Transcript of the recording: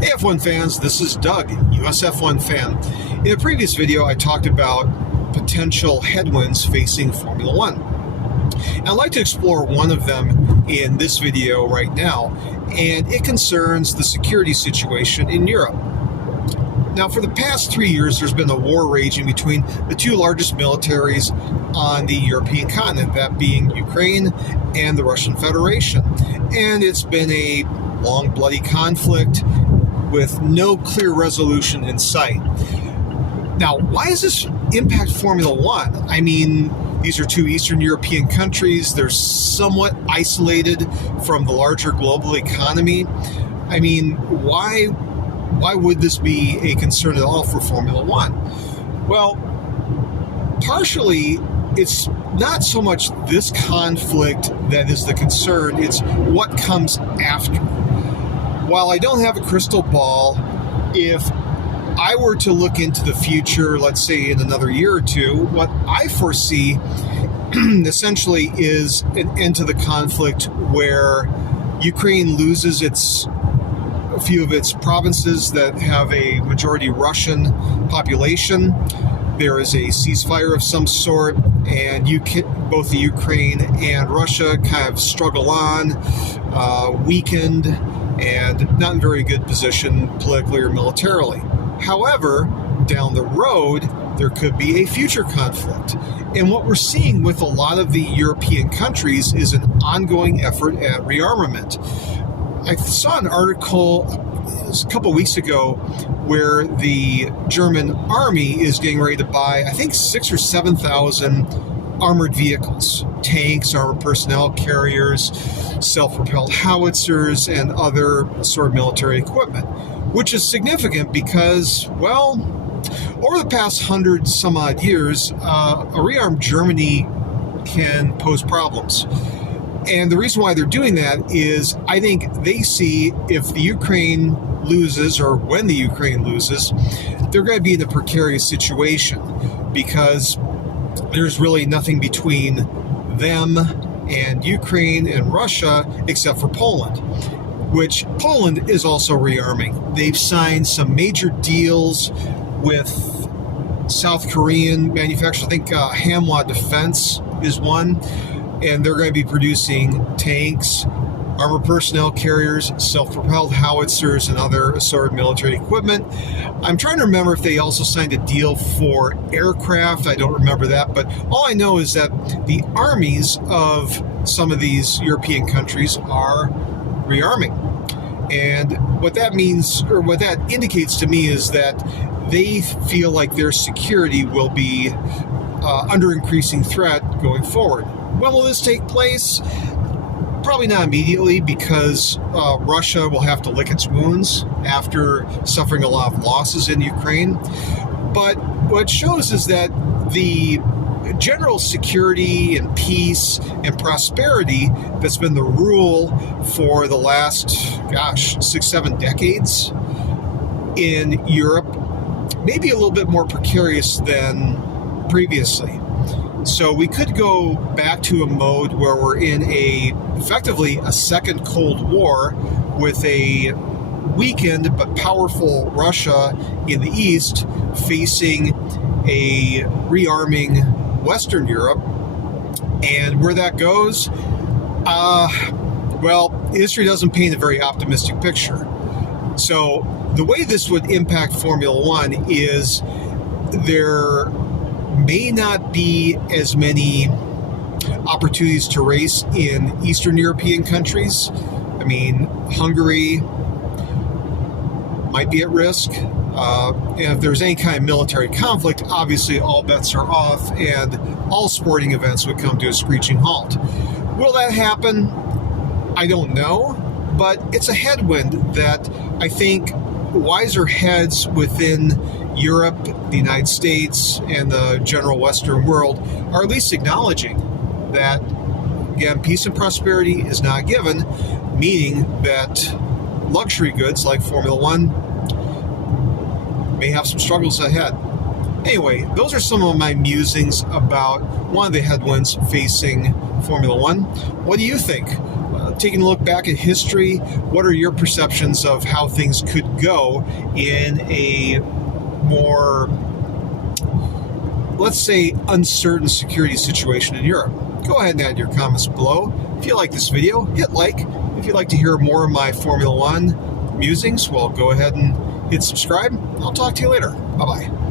Hey F1 fans, this is Doug, US F1 fan. In a previous video, I talked about potential headwinds facing Formula One. And I'd like to explore one of them in this video right now, and it concerns the security situation in Europe. Now, for the past 3 years, there's been a war raging between the two largest militaries on the European continent, that being Ukraine and the Russian Federation. And it's been a long, bloody conflict with no clear resolution in sight. Now, why does this impact Formula One? I mean, these are two Eastern European countries. They're somewhat isolated from the larger global economy. I mean, why would this be a concern at all for Formula One? Well, partially, it's not so much this conflict that is the concern, it's what comes after. While I don't have a crystal ball, if I were to look into the future, let's say in another year or two, what I foresee essentially is an end to the conflict where Ukraine loses a few of its provinces that have a majority Russian population. There is a ceasefire of some sort, and both the Ukraine and Russia kind of struggle on, weakened, and not in very good position politically or militarily. However, down the road, there could be a future conflict. And what we're seeing with a lot of the European countries is an ongoing effort at rearmament. I saw an article a couple weeks ago where the German army is getting ready to buy, I think, 6,000 or 7,000 armored vehicles, tanks, armored personnel carriers, self-propelled howitzers, and other sort of military equipment, which is significant because, well, over the past 100 some odd years, a rearmed Germany can pose problems. And the reason why they're doing that is I think they see if the Ukraine loses, or when the Ukraine loses, they're going to be in a precarious situation because there's really nothing between them and Ukraine and Russia except for Poland, which Poland is also rearming. They've signed some major deals with South Korean manufacturers. I think Hamwah Defense is one. And they're going to be producing tanks, armored personnel carriers, self-propelled howitzers, and other assorted military equipment. I'm trying to remember if they also signed a deal for aircraft. I don't remember that, but all I know is that the armies of some of these European countries are rearming. And what that means, or what that indicates to me, is that they feel like their security will be under increasing threat going forward. When will this take place? Probably not immediately, because Russia will have to lick its wounds after suffering a lot of losses in Ukraine. But what it shows is that the general security and peace and prosperity that's been the rule for the last, 6-7 decades in Europe may be a little bit more precarious than previously. So we could go back to a mode where we're in effectively a second Cold War with a weakened but powerful Russia in the east facing a rearming Western Europe. And where that goes, well, history doesn't paint a very optimistic picture. So the way this would impact Formula One is there may not be as many opportunities to race in Eastern European countries. I mean, Hungary might be at risk. And if there's any kind of military conflict, obviously all bets are off and all sporting events would come to a screeching halt. Will that happen? I don't know, but it's a headwind that I think wiser heads within Europe, the United States, and the general Western world are at least acknowledging that, again, peace and prosperity is not given, meaning that luxury goods like Formula One may have some struggles ahead. Anyway, those are some of my musings about one of the headwinds facing Formula One. What do you think? taking a look back at history. What are your perceptions of how things could go in a more, let's say, uncertain security situation in Europe? Go ahead and add your comments below. If you like this video, hit like. If you'd like to hear more of my Formula One musings, well, go ahead and hit subscribe. I'll talk to you later. Bye-bye.